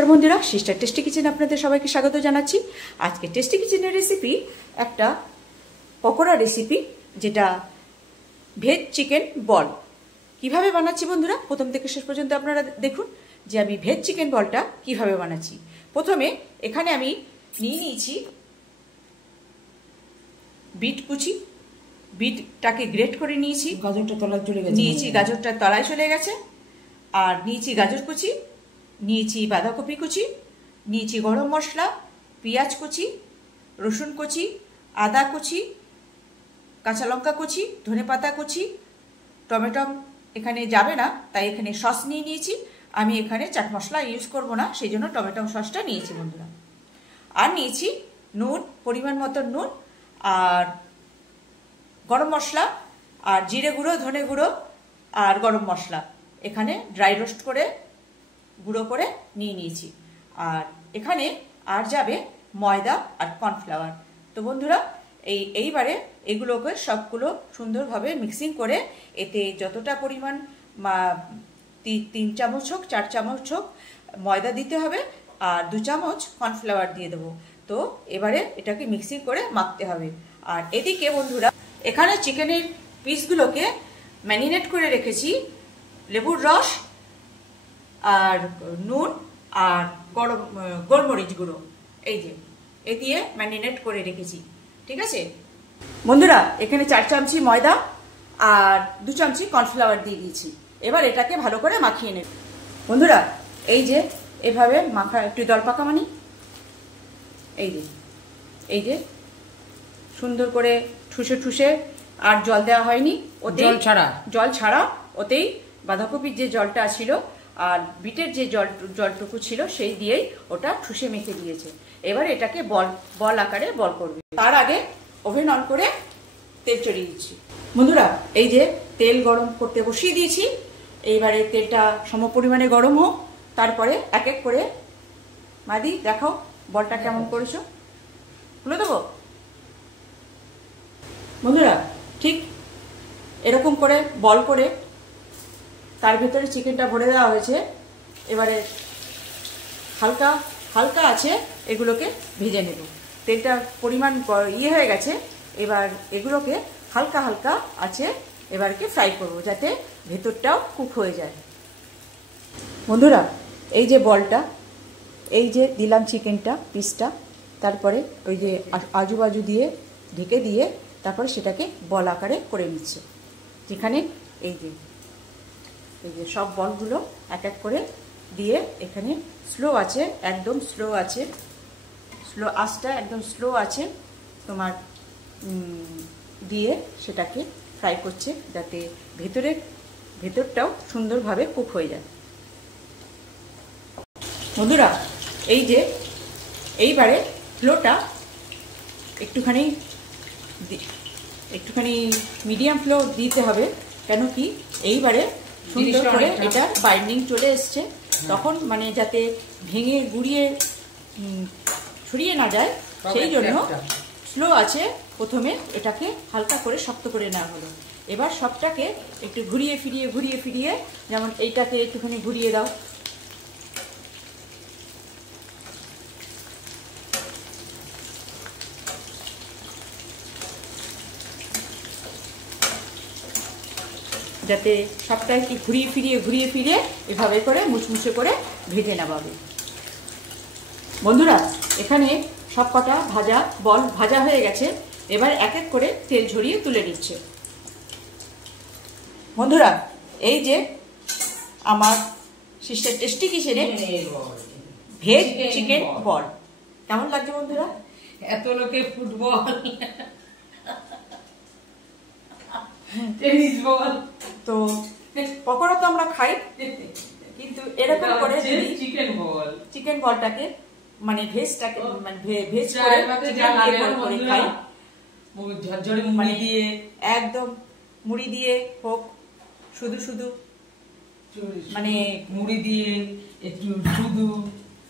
নমস্কার বন্ধুরা, sister tasty kitchen আপনাদের সবাইকে স্বাগত জানাচ্ছি। আজকে টেস্টি কিচেনের রেসিপি একটা পকোড়া রেসিপি, যেটা ভেজ চিকেন বল। কিভাবে বানাচ্ছি বন্ধুরা, প্রথম থেকে শেষ পর্যন্ত আপনারা দেখুন যে আমি ভেজ চিকেন বলটা কিভাবে বানাচ্ছি। প্রথমে এখানে আমি নিয়েছি বিট কুচি, বিটটাকে গ্রেট করে নিয়েছি। গাজরটা তলায় চলে গেছে, নিয়েছি গাজরটা তলায় চলে গেছে। আর নিয়েছি গাজর কুচি, নিয়েছি বাঁধাকপি কুচি, নিয়েছি গরম মশলা, পেঁয়াজ কুচি, রসুন কুচি, আদা কুচি, কাঁচা লঙ্কা কুচি, ধনেপাতা কুচি, টমেটো এখানে যাবে না তাই এখানে সস নিয়ে নিয়েছি। আমি এখানে চাট মশলা ইউজ করব না, সেই জন্য টমেটো সসটা নিয়েছি বন্ধুরা। আর নিয়েছি নুন, পরিমাণ মতো নুন, আর গরম মশলা, আর জিরে গুঁড়ো, ধনে গুঁড়ো, আর গরম মশলা এখানে ড্রাই রোস্ট করে গুঁড়ো করে নিয়ে নিয়েছি। আর এখানে আর যাবে ময়দা আর কর্নফ্লাওয়ার। তো বন্ধুরা এইবারে এগুলোকে সবগুলো সুন্দরভাবে মিক্সিং করে এতে যতটা পরিমাণ 3 চামচ হোক 4 চামচ হোক ময়দা দিতে হবে, আর 2 চামচ কর্নফ্লাওয়ার দিয়ে দেবো। তো এবারে এটাকে মিক্সিং করে মাখতে হবে। আর এদিকে বন্ধুরা এখানে চিকেনের পিসগুলোকে ম্যারিনেট করে রেখেছি লেবুর রস আর নুন আর গোলমরিচ গুঁড়ো, এই দিয়ে ম্যারিনেট করে রেখেছি। ঠিক আছে বন্ধুরা, এখানে 4 চামচি ময়দা আর 2 চামচি কর্নফ্লাওয়ার দিয়ে দিয়েছি। এবার এটাকে ভালো করে মাখিয়ে নেব বন্ধুরা। এই যে এভাবে মাখা, একটু দল পাকা মানি, এই যে সুন্দর করে ঠুসে ঠুসে, আর জল দেওয়া হয়নি, ওতে জল ছাড়া ওতেই বাঁধাকপির যে জলটা ছিল আর বিটের যে জলটুকু ছিল সেই দিয়েই ওটা ঠুসে মেখে দিয়েছে। এবার এটাকে বল আকারে বল করবে। তার আগে ওভেন অন করে তেল চড়িয়ে দিচ্ছি বন্ধুরা। এই যে তেল গরম করতে বসিয়ে দিয়েছি। এইবারে তেলটা সম পরিমাণে গরম হোক, তারপরে এক এক করে মাদি দেখাও বলটা কেমন করেছো, খুলে দেবো বন্ধুরা। ঠিক এরকম করে বল করে তার ভিতরে চিকেনটা ভরে দেওয়া হয়েছে। এবারে হালকা হালকা আছে এগুলোকে ভেজে নেব। তেলটা পরিমাণ হয়ে গেছে। এবার এগুলোকে হালকা হালকা আছে এবারকে ফ্রাই করব, যাতে ভেতরটাও কুক হয়ে যায় বন্ধুরা। এই যে বলটা, এই যে দিলাম চিকেনটা পিসটা, তারপরে ওই যে আজুবাজু দিয়ে ঢেকে দিয়ে তারপরে সেটাকে বল আকারে করে নিচ্ছে। যেখানে এই যে সব বলগুলো এক এক করে দিয়ে এখানে স্লো আছে, একদম স্লো আছে, আঁচটা একদম স্লো আছে তোমার, দিয়ে সেটাকে ফ্রাই করছে যাতে ভেতরটাও সুন্দরভাবে কুক হয়ে যায় বন্ধুরা। এই যে এইবারে ফ্লোটা একটুখানি মিডিয়াম ফ্লো দিতে হবে, কেন কি এইবারে সুন্দর করে এটা বাইন্ডিং চলে এসছে, তখন মানে যাতে ভেঙে গুড়িয়ে ছড়িয়ে না যায়, সেই জন্য স্লো আছে প্রথমে এটাকে হালকা করে শক্ত করে নেওয়া হলো। এবার সবটাকে একটু ঘুরিয়ে ফিরিয়ে, যেমন এইটাকে একটুখানি ঘুরিয়ে দাও, যাতে সবটা একটু ঘুরিয়ে ফিরিয়ে এভাবে করে মুচমুচে করে ভেজে নেওয়া হবে বন্ধুরা। এখানে সব কটা বল ভাজা হয়ে গেছে। এবার এক এক করে তেল ঝরিয়ে তুলে নিচ্ছে বন্ধুরা। এই যে আমার সিস্টার টেস্টি কিচেনে ভেজ চিকেন বল কেমন লাগছে বন্ধুরা? এত লোকে ফুটবল, টেনিস বল, তো পকোড়া তো আমরা খাই, কিন্তু এরকম করে চিকেন বলটাকে মানে ভেজটাকে মানে ভেজ করে খাই, ঝরঝরে মুড়ি দিয়ে, একদম মুড়ি দিয়ে হোক, শুধু মানে মুড়ি দিয়ে একটু শুধু,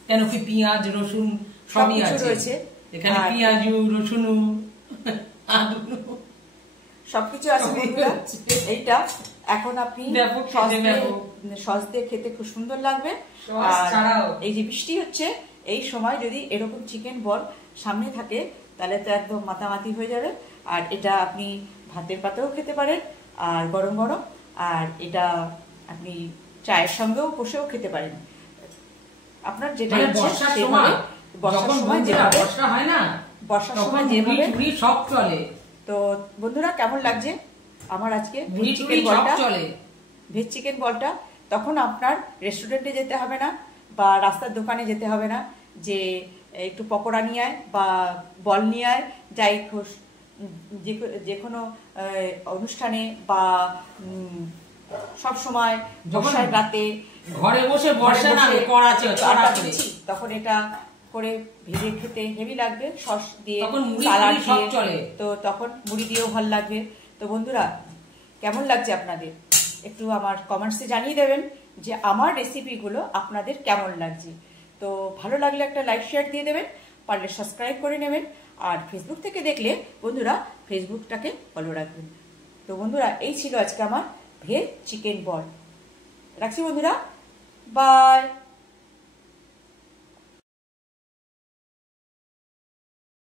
কেন কি পেঁয়াজ রসুন সবই আছে, এখানে পেঁয়াজ রসুন আলু সবকিছু আছে বন্ধুরা। এইটা এখন আপনি সস দিয়ে খেতে খুব সুন্দর লাগবে। আর এই যে বৃষ্টি হচ্ছে এই সময় যদি এরকম চিকেন বল সামনে থাকে তাহলে তো একদম মাতামাতি হয়ে যাবে। আর এটা আপনি ভাতের পাতেও খেতে পারেন আর গরম গরম, আর এটা আপনি চায়ের সঙ্গেও বসেও খেতে পারেন, আপনার যেটা ইচ্ছে সেভাবে। বর্ষার সময় যেভাবে হয় না, বর্ষার সময় যেভাবে সব চলে। তো বন্ধুরা কেমন লাগছে আমার আজকে ভেজ চিকেন বলটা? তখন আপনার রেস্টুরেন্টে যেতে হবে না বা রাস্তার দোকানে যেতে হবে না যে একটু পকোড়া নিয়ে আয় বা বল নিয়ে আয়, যাই যে কোনো অনুষ্ঠানে বা সব সময় বর্ষার রাতে ঘরে বসে বর্ষা না করা তখন এটা করে ভেজে খেতে হেভি লাগবে, সস দিয়ে সালাড দিয়ে, তো তখন মুড়ি দিয়েও ভালো লাগবে। তো বন্ধুরা কেমন লাগছে আপনাদের একটু আমার কমেন্টসে জানিয়ে দেবেন যে আমার রেসিপিগুলো আপনাদের কেমন লাগছে। তো ভালো লাগলে একটা লাইক শেয়ার দিয়ে দেবেন, পারলে সাবস্ক্রাইব করে নেবেন। আর ফেসবুক থেকে দেখলে বন্ধুরা ফেসবুকটাকে ফলো রাখবেন। তো বন্ধুরা এই ছিল আজকে আমার ভেজ চিকেন বল। রাখছি বন্ধুরা, বাই।